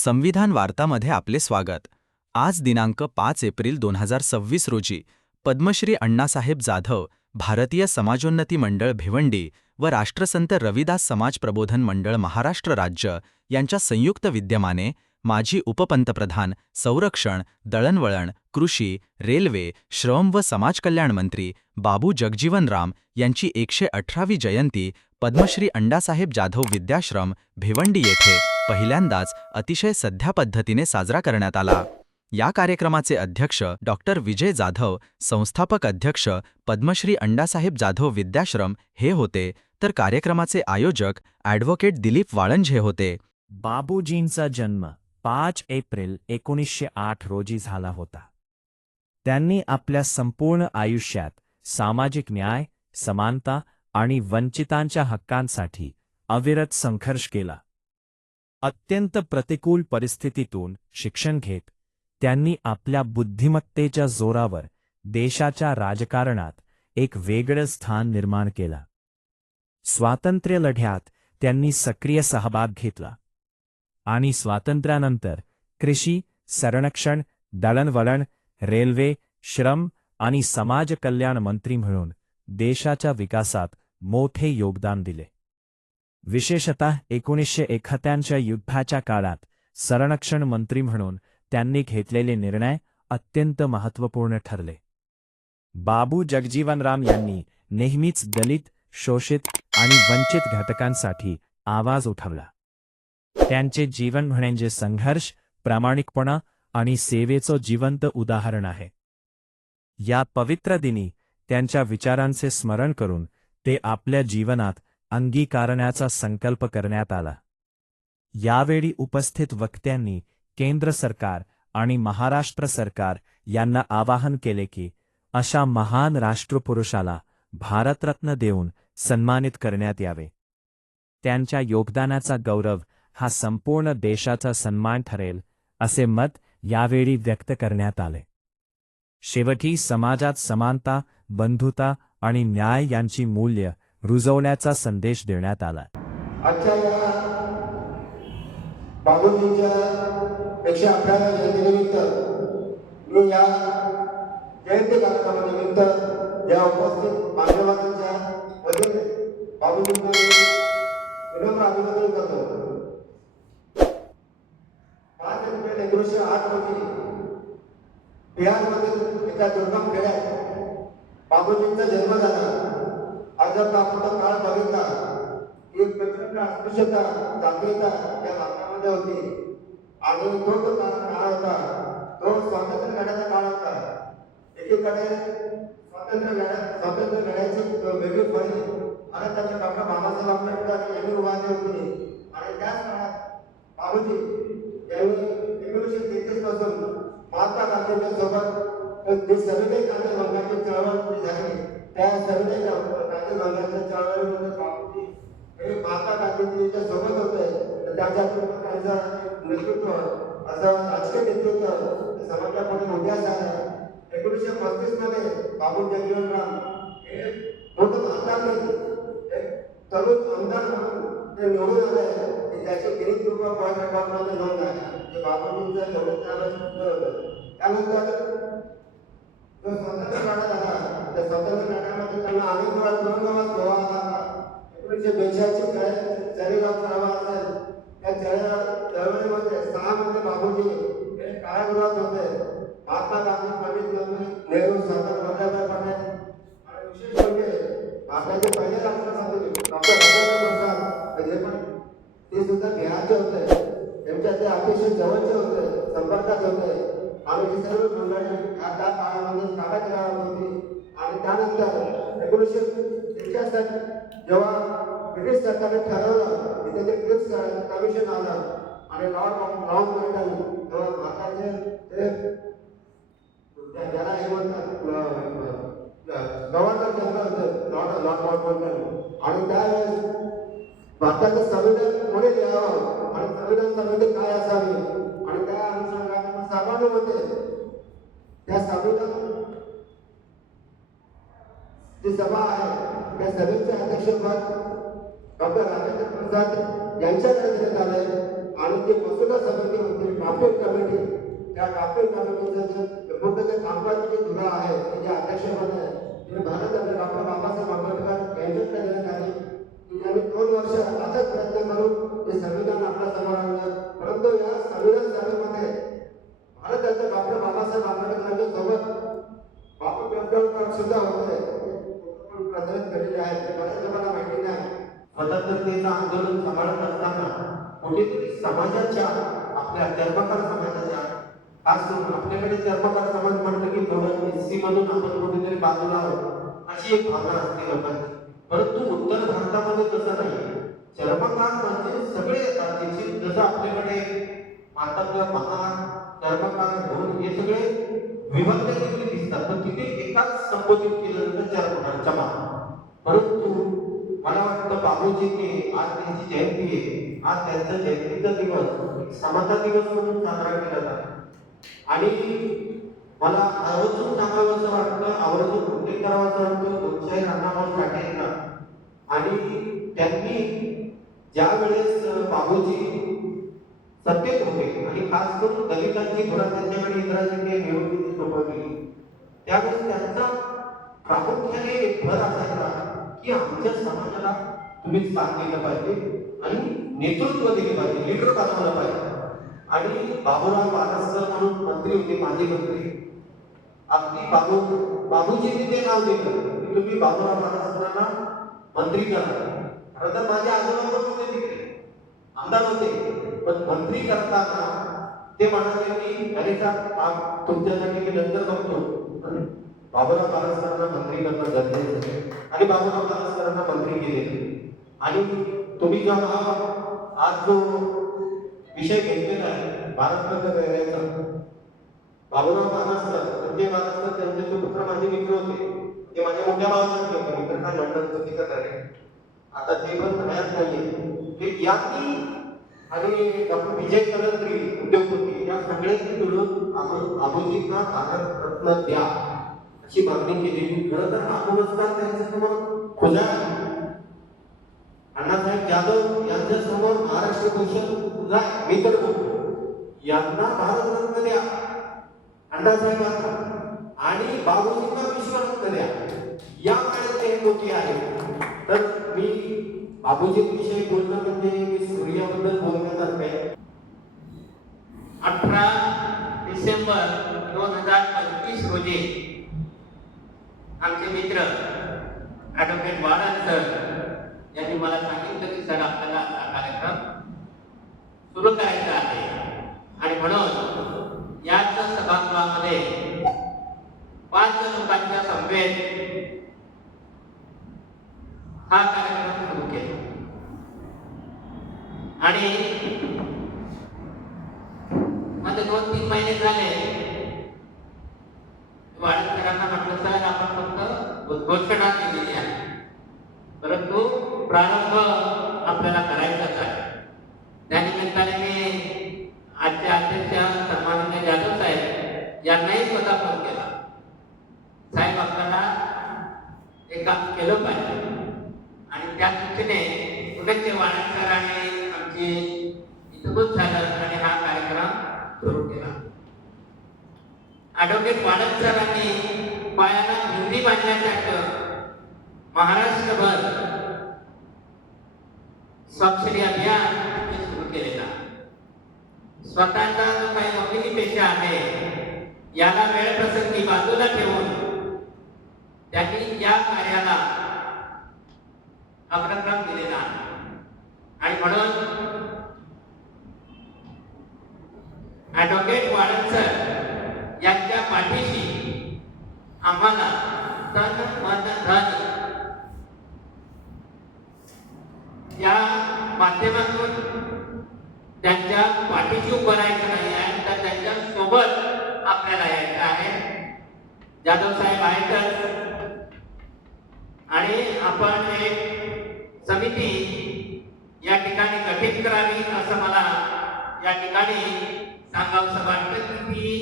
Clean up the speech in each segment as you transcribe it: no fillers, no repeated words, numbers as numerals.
संविधान वार्तामध्ये आपले स्वागत. आज दिनांक 5 एप्रिल 2026 रोजी पद्मश्री अण्णासाहेब जाधव, भारतीय समाजोन्नती मंडळ भिवंडी व राष्ट्रसंत रविदास समाज प्रबोधन मंडळ महाराष्ट्र राज्य यांच्या संयुक्त विद्यमाने माजी उपपंतप्रधान, संरक्षण, दळणवळण, कृषी, रेल्वे, श्रम व समाज कल्याण मंत्री बाबू जगजीवन राम यांची 118वी जयंती पद्मश्री अण्णासाहेब जाधव विद्याश्रम भिवंडी येथे पहिल्यांदाच अतिशय सध्या पद्धतीने साजरा करण्यात आला. या कार्यक्रमाचे अध्यक्ष डॉक्टर विजय जाधव, संस्थापक अध्यक्ष पद्मश्री अण्णासाहेब जाधव विद्याश्रम हे होते, तर कार्यक्रमाचे आयोजक ॲडव्होकेट दिलीप वाळंजे होते. बाबूजींचा जन्म 5 एप्रिल 1908 रोजी झाला होता. त्यांनी आपल्या संपूर्ण आयुष्यात सामाजिक न्याय, समानता आणि वंचितांच्या हक्कांसाठी अविरत संघर्ष केला. अत्यंत प्रतिकूल परिस्थितीतून शिक्षण घेत त्यांनी आपल्या बुद्धिमत्तेच्या जोरावर देशाच्या राजकारणात एक वेगळं स्थान निर्माण केला. स्वातंत्र्य लढ्यात त्यांनी सक्रिय सहभाग घेतला आणि स्वातंत्र्यानंतर कृषी, संरक्षण, दळणवळण, रेल्वे, श्रम आणि समाज कल्याण मंत्री म्हणून देशाच्या विकासात मोठे योगदान दिले. विशेषतः 1971च्या युद्धाच्या काळात संरक्षण मंत्री म्हणून त्यांनी घेतलेले निर्णय अत्यंत महत्त्वपूर्ण ठरले. बाबू जगजीवनराम यांनी नेहमीच दलित, शोषित आणि वंचित घटकांसाठी आवाज उठवला. त्यांचे जीवन म्हणजे संघर्ष, प्रामाणिकपणा आणि सेवेचं जिवंत उदाहरण आहे. या पवित्र दिनी त्यांच्या विचारांचे स्मरण करून ते आपल्या जीवनात अंगीकारण्याचा संकल्प करण्यात आला. यावेळी उपस्थित वक्त्यांनी केंद्र सरकार आणि महाराष्ट्र सरकार यांना आवाहन केले की अशा महान राष्ट्रपुरुषाला भारतरत्न देऊन सन्मानित करण्यात यावे. त्यांच्या योगदानाचा गौरव हा संपूर्ण देशाचा सन्मान ठरेल, असे मत यावेळी व्यक्त करण्यात आले. शेवटी समाजात समानता, बंधुता आणि न्याय यांची मूल्य रुजवण्याचा संदेश देण्यात आला. आजच्या या बाबूजींच्या 118व्या जयंतीनिमित्त मी या जयंती कार्यक्रमानिमित्त या उपस्थित मान्यवरांच्या वतीने बाबूजींना विनम्र अभिवादन करतो. 5 एप्रिल 1908 रोजी बिहारमधील एका दुर्गम खेड्यात बाबूजींचा जन्म झाला. आज जर आपण तो काळ बघितला, एक प्रचंड अस्पृश्यता, जातीयता या भारतामध्ये होती आणि तो काळ होता, तो स्वातंत्र्य लढ्याचा काळ होता. एकीकडे स्वातंत्र्य लढ्याची वेगळी फळी आणि त्याच्या डॉक्टर बाबासाहेब आंबेडकर यांनी उभारली होती आणि त्याच काळात बाबूजी यांनी 1933 पासून महात्मा गांधींच्या सोबत जी सविनय क्रांती चळवळ झाली, त्या सविनय क्रांती चळवळीमध्ये बाबूजी हे महात्मा गांधींच्या सोबत होते. त्यांचं नेतृत्व, असं राजकीय नेतृत्व समाजापुढे उद्यास झालं. 1935 मध्ये बाबू जगजीवनराम हे मोठं भारतातील एक तरुण आमदार म्हणून ते निवडून आले की त्याचे गिरीश बुक ऑफ वर्ल्ड रेकॉर्डमध्ये नोंद आहे. ते बाबूजींचं होतं. त्यानंतर जो स्वातंत्र्य लढा झाला, त्या स्वातंत्र्य लढ्यामध्ये त्यांना अनेक वेळा तुरुंगवास भोगावा लागला. 1942 चळेगाव चळवळ असेल, त्या चळवळीमध्ये 6 मध्ये बाबूजी हे कारागृहात होते. महात्मा गांधी, पंडित नेहरू, सरदार वल्लभभाई पटेल आणि विशेष म्हणजे भारताचे पहिले राष्ट्रपती डॉक्टर राजेंद्र प्रसाद हे पण ते सुद्धा बिहारचे होते. त्यांच्या ते अतिशय जवळचे होते, संपर्कात होते आणि ही सर्व मंडळी त्या काळामध्ये ताब्यात राहत होती. आणि त्यानंतर 1963 जेव्हा ब्रिटिश सरकारने ठरवलं की त्याचे क्रिप्स कमिशन आलं आणि लॉर्ड माउंटबॅटन जेव्हा भारताचे ज्याला हे म्हणतात गव्हर्नर जनरल होते, लॉर्ड माउंटबॅटन, आणि त्यावेळेस भारताचं संविधान कोणी लिहावं आणि संविधान समिती काय असावी आणि त्या अनुषंगाने सर्वानुमते त्या संविधान जी सभा आहे त्या सभेचे अध्यक्षपद डॉक्टर राजेंद्र प्रसाद यांच्याकडे देण्यात आले आणि ती मसुदा समिती काफीर कमिटी, त्या काफीर कमिटीचं जे पूर्ण जे कामकाजी जे धुरा आहे ते जे अध्यक्षपद आहे ते भारतरत्न डॉक्टर बाबासाहेब आंबेडकर यांच्याकडे देण्यात आले की त्यांनी 2 वर्ष अथक प्रयत्न करून हे संविधान आपल्या समोर आणलं. परंतु या संविधान सभेमध्ये भारतरत्न डॉक्टर बाबासाहेब आंबेडकरांच्या सोबत बाबू पेंढारकर सुद्धा होते, प्रसारित केलेले आहेत, ते बऱ्याच लोकांना माहिती नाही. स्वतंत्रतेचं आंदोलन सांभाळत असताना कुठेतरी समाजाच्या, आपल्या चर्मकार समाजाच्या, खास करून आपल्याकडे चर्मकार समाज म्हटलं की थोडं एससी मधून आपण कुठेतरी बाजूला आहोत अशी एक भावना असते लोकांची. परंतु उत्तर भारतामध्ये तसं नाही. चर्मकार म्हणजे सगळे येतात, जसं आपल्याकडे मातात्मा महान चर्मकार धोन हे सगळे विभक्त केलेले दिसतात, पण तिथे एकाच संबोधित केलं जातं चर्मकार महान. परंतु मला वाटतं बाबूजींनी आज त्यांची जयंती आहे, आज त्यांचा जयंतीचा दिवस एक समता दिवस म्हणून साजरा केला जातो. आणि मला आवर्जून सांगावंसं वाटतं, आवर्जून उल्लेख करावासा वाटतो लोकशाही अण्णाभाऊ साठे यांना. आणि त्यांनी ज्या वेळेस बाबूजी सत्तेत होते आणि खास करून दलितांची थोडा त्यांच्याकडे इंद्राजी निवडणुकीची सोपवली, त्यावेळेस त्यांचा प्रामुख्याने एक भर असायचा की आमच्या समाजाला तुम्ही साथ दिलं पाहिजे आणि नेतृत्व दिले पाहिजे, लीडर बनवलं पाहिजे. आणि बाबूराव बारस्कर म्हणून मंत्री होते, माजी मंत्री, अगदी बाबूजींनी ते नाव दिलं की तुम्ही बाबूराव बारस्करांना मंत्री करा. खरं तर माझे आजोबा पण होते तिकडे, आमदार होते, पण मंत्री करताना ते म्हणाले की अरे साहेब तुमच्यासाठी मी नंतर बघतो, पण बाबूराव बारस्करांना मंत्री करणं गरजेचं आहे. आणि बाबूराव बारस्करांना मंत्री केले. आणि तुम्ही जो आज जो विषय घेतलेला आहे भारतरत्न पेहरायचा, बाबूराव बारस्कर, संजय बारस्कर त्यांचे सुपुत्र माझे मित्र होते, ते माझ्या मोठ्या भावाचे होते, मित्र काय लंडन चुकीचं झाले, आता ते पण हयात नाहीये. ते यांनी आणि डॉक्टर विजय करंत्री उद्योगपती या सगळ्यांनी मिळून आपण बाबूजींना भारतरत्न द्या अशी मागणी केलेली. खरं तर अफगाणिस्तान त्यांच्यासमोर खुला आहे. अण्णासाहेब जाधव यांच्या समोर महाराष्ट्र भूषण खुला आहे. मी तर बोलतो यांना भारतरत्न द्या अण्णासाहेबांना, आणि बाबूजींना विश्वरत्न द्या. या वेळेस ते मोठी आहे. तर मी बाबूजींविषयी बोलणं म्हणजे मी सूर्याबद्दल बोलण्यासारखं आहे. 18 डिसेंबर 2025 रोजी आमचे मित्र ॲडव्होकेट वारद सर यांनी मला सांगितलं की सर आपल्याला हा कार्यक्रम सुरू करायचा आहे, आणि म्हणून याच सभागृहामध्ये 5 लोकांच्या समवेत हा कार्यक्रम सुरू केला. आणि मध्ये 2-3 महिने झाले वाडकरांना म्हटलं सर आपण फक्त घोषणा केलेली आहे, परंतु प्रारंभ आपल्याला करायचाच आहे. त्यानिमित्ताने मी आजच्या अध्यक्ष सन्माननीय जाधव साहेब यांनाही स्वतः फोन केला, साहेब आपल्याला हे काम केलं पाहिजे. आणि त्या सूचने पुण्याचे वाडकर आणि आमची इथं झालं आणि हा कार्यक्रम सुरू केला. ॲडव्होकेट वाडक सरांनी पायाला भिंडी बांधण्यासाठी महाराष्ट्रभर स्वाक्षरी अभियान सुरू केलेला. स्वतःचा जो काही वकिली पेशा आहे याला वेळ प्रसंगी बाजूला ठेवून त्यांनी या कार्याला अग्रक्रम दिलेला आहे. आणि म्हणून ॲडव्होकेट वाडक सर यांच्या पाठीशी आम्हाला तन मन धन या माध्यमातून त्यांच्या पाठीशी उभं राहायचं नाही आहे, तर त्यांच्या सोबत आपल्याला यायचं आहे. जाधव साहेब आहेतच, आणि आपण एक समिती या ठिकाणी गठीत करावी असं मला या ठिकाणी सांगावंसं वाटतं. की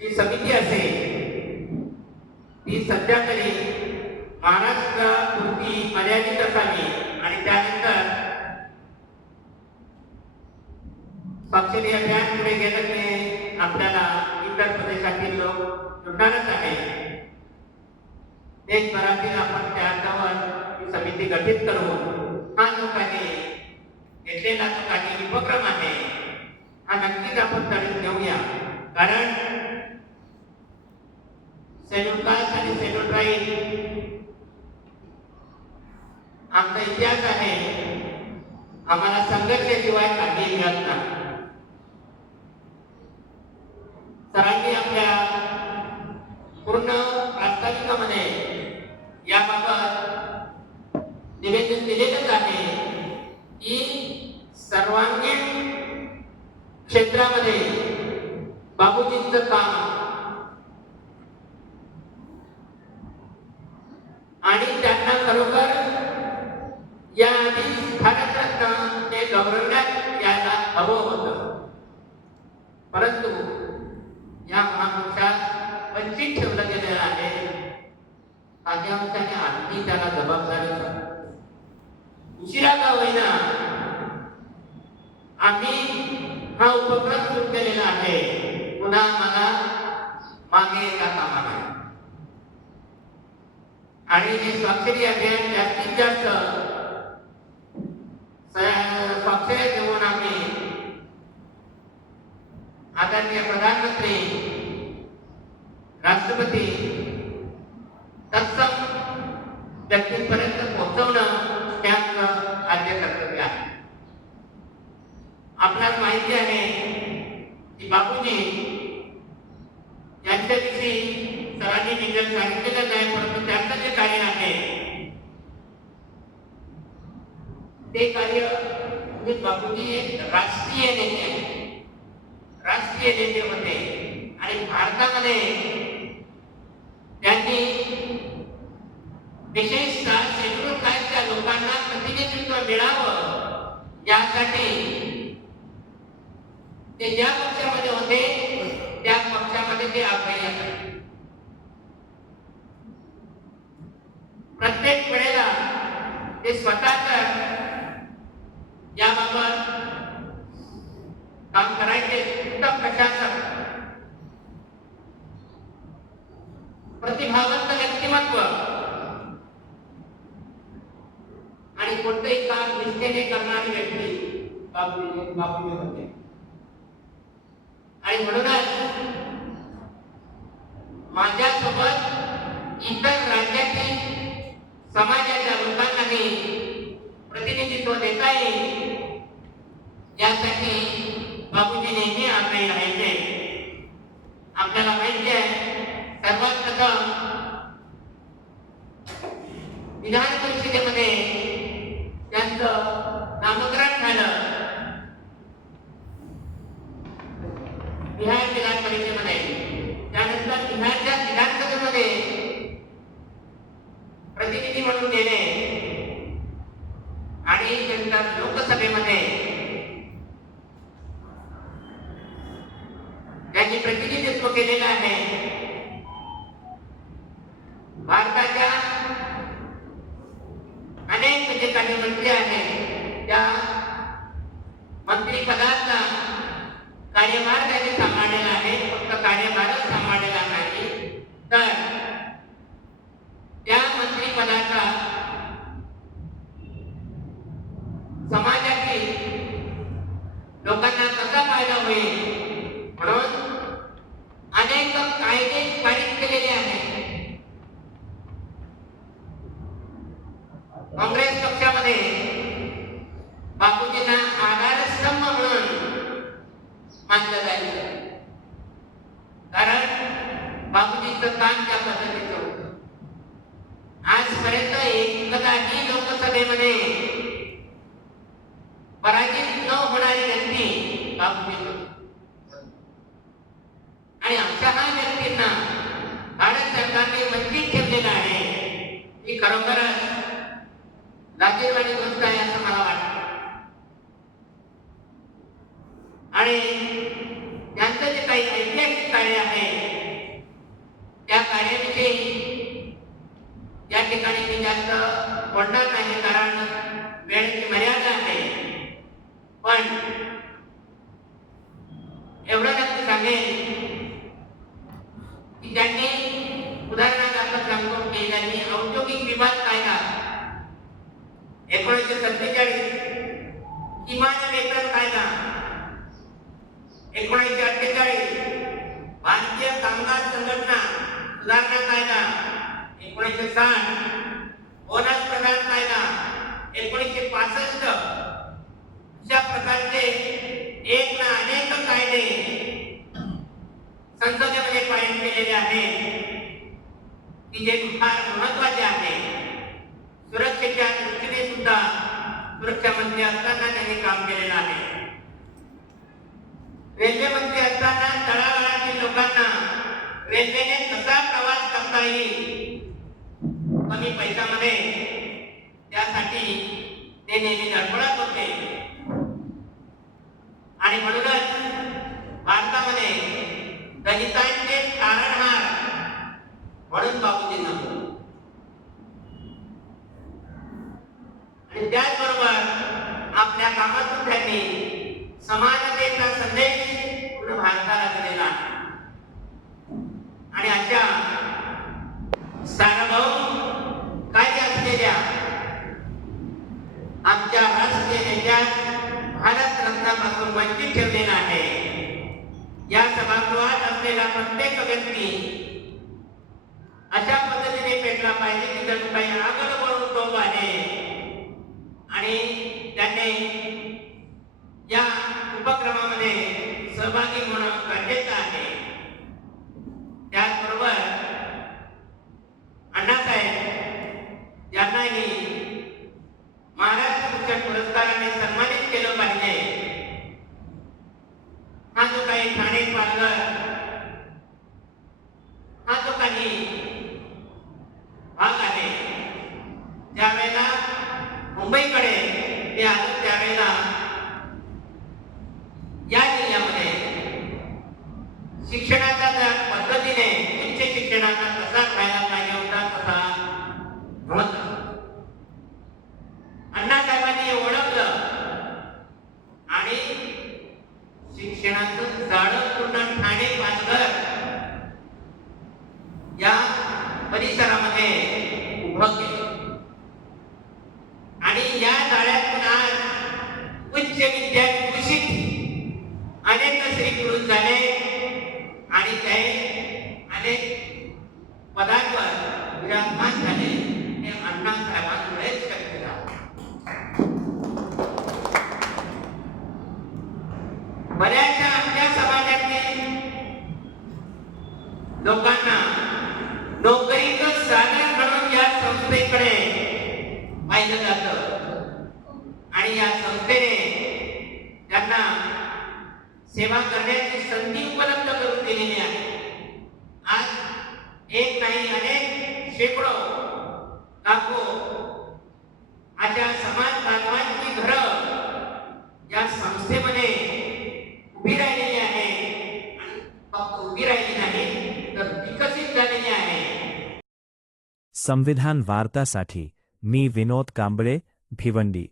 जी समिती असेल ती सध्या तरी महाराष्ट्रापुरती मर्यादित असावी, आणि त्यानंतर स्वाक्षरी अभियान पुढे गेलं की आपल्याला इतर प्रदेशातील लोक जुळणारच आहे. देशभरातील आपण त्याच्यावर ही समिती गठीत करून हा जो काही घेतलेला जो काही उपक्रम आहे हा नक्कीच आपण चालू घेऊया. कारण शेड्यूल कास्ट आणि शेड्यूल ट्राईब आमचा इतिहास आहे. आम्हाला संघर्षाशिवाय काही मिळत नाही. सरांनी आपल्या पूर्ण प्रास्ताविकामध्ये याबाबत निवेदन दिलेलंच आहे की सर्वांगीण क्षेत्रामध्ये बाबूजींचं काम आणि त्यांना खरोखर याआधी भारतरत्न ते गौरवण्यात यायला हवं होतं. परंतु या महापुरुषात वंचित ठेवलं गेलेलं आहे. काही अंशाने आणखी त्याला जबाबदारी उशिरा का होईना आम्ही हा उपक्रम सुरू केलेला आहे. पुन्हा मला मागे येता कामा नये. आणि हे स्वाक्षरी अभियान जास्तीत जास्त स्वाक्षरी घेऊन आम्ही आदरणीय प्रधानमंत्री, राष्ट्रपती तत्सम व्यक्तींपर्यंत पोहोचवणं हे आमचं आद्य कर्तव्य आहे. आपल्याला माहिती आहे की बापूजी यांच्याविषयी सरांनी निवेदन सांगितलेलं नाही, परंतु त्यांचं जे कार्य आहे ते कार्य म्हणजे बापूजी एक राष्ट्रीय नेते आहे. राष्ट्रीय नेते होते आणि भारतामध्ये त्यांनी विशेषतः शेड्यूल कास्टच्या लोकांना प्रतिनिधित्व मिळावं यासाठी ते ज्या पक्षामध्ये होते त्या पक्षामध्ये ते आग्रही आहेत. प्रत्येक वेळेला ते स्वतः तर याबाबत काम करायचे. उत्तम प्रशासक, प्रतिभावंत व्यक्तिमत्व आणि कोणतेही काम निष्ठेने करणारी व्यक्ती बापूजी होते. आणि म्हणूनच माझ्यासोबत इतर राज्यातील समाजाच्या लोकांनाही प्रतिनिधित्व देता येईल यासाठी बापूजी नेहमी आग्रही राहायचे. आपल्याला माहिती आहे सर्वात प्रथम विधान परिषदेमध्ये त्यांचं नामकरण झालं. बिहार विधान परिषदेमध्ये, त्यानंतर बिहारच्या विधानसभेमध्ये प्रतिनिधी म्हणून गेले आणि नंतर लोकसभेमध्ये त्यांनी प्रतिनिधित्व केलेलं आहे. भारताच्या अनेक जे काही मंत्री आहेत त्या मंत्रिपदाचा कार्यभार त्यांनी सांभाळलेला आहे. फक्त कार्यभारच सांभाळलेला नाही तर त्या मंत्रिपदाचा समाजातील लोकांना कसा फायदा होईल म्हणून अनेक कायदे पारित केलेले आहेत. काँग्रेस पक्षामध्ये बापूजींना आधारस्तंभ म्हणून मानलं जायचं. कारण बापूजींचं काम त्या पद्धतीचं होतं. आजपर्यंत एकदाही लोकसभेमध्ये पराजित न होणारी व्यक्ती बापूजी होती. आणि अशा हा व्यक्तींना भारत सरकारने वंचित ठेवलेलं आहे ही खरोखरच लाजीरवाणी गोष्ट आहे असं मला वाटतं. आणि त्यांचं जे काही ऐतिहासिक कार्य आहे त्या कार्याविषयी या ठिकाणी मी जास्त बोलणार नाही कारण वेळेची मर्यादा आहे. पण म्हणेन की त्यांनी उदाहरणार्थ सांगतो की त्यांनी औद्योगिक विभाग कायदा 1947, किमान वेतन कायदा 1948, भारतीय कामगार संघटना सुधारणा कायदा 1960, बोनस प्रदान कायदा 1965, अशा प्रकारचे एक ना अनेक कायदे संसदेमध्ये पारित केलेले आहेत की जे फार महत्वाचे आहे. सुरक्षेच्या दृष्टीने सुद्धा सुरक्षा मंत्री असताना त्यांनी काम केलेलं आहे. रेल्वे मंत्री असताना तळागाळातील लोकांना रेल्वेने कसा प्रवास करता येईल कमी पैशामध्ये, त्यासाठी ते नेहमी धडपडत होते. आणि म्हणूनच भारतामध्ये दलितांचे तारणहार म्हणून बापूजींना होते. आणि त्याचबरोबर आपल्या कामातून त्यांनी समानतेचा संदेश पूर्ण भारताला दिलेला आहे. आणि अशा सार्वभौम कार्य असलेल्या आमच्या राष्ट्रीय नेत्यात भारत रत्नापासून वंचित ठेवलेला आहे. या सभागृहात असलेला प्रत्येक व्यक्ती अशा पद्धतीने पेटला पाहिजे की जणू काही आगळ करून टोप आहे. आणि त्यांनी या उपक्रमामध्ये सहभागी होणं गरजेचं आहे. त्याचबरोबर अण्णासाहेब यांनाही महाराष्ट्र भूषण पुरस्काराने सन्मानित केलं पाहिजे. हा जो काही ठाणे पालघर हा जो काही भाग आहे, ज्यावेळेला मुंबईकडे ते आलं त्यावेळेला या जिल्ह्यामध्ये शिक्षणाच्या ज्या पद्धतीने उच्च शिक्षणाचा प्रसार व्हायला पाहिजे होता तसा नव्हता. अण्णासाहेबांनी ओळखलं आणि शिक्षणाचं जाळं पूर्ण ठाणे पालघर या परिसरामध्ये उभं केलं. आणि या जाळ्यातून आज उच्च विद्याभूषित अनेक स्त्री पुरुष झाले आणि ते अनेक पदांवर विराजमान झाले. हे अण्णासाहेबांमुळेच शक्य झालं. बऱ्याचशा आमच्या समाजातील लोकांना नोकरीचं साधन म्हणून या संस्थेकडे पाहिलं जातं. आणि या संस्थेने त्यांना सेवा करण्याची संधी उपलब्ध करून दिलेली आहे. आज एक नाही अनेक शेकडो लाखो अशा समाज बांधवांची घरं या संस्थेमध्ये उभी राहिलेली आहे. आणि फक्त उभी राहिली नाही तर विकसित झालेली आहे. संविधान वार्तासाठी मी विनोद कांबळे, भिवंडी.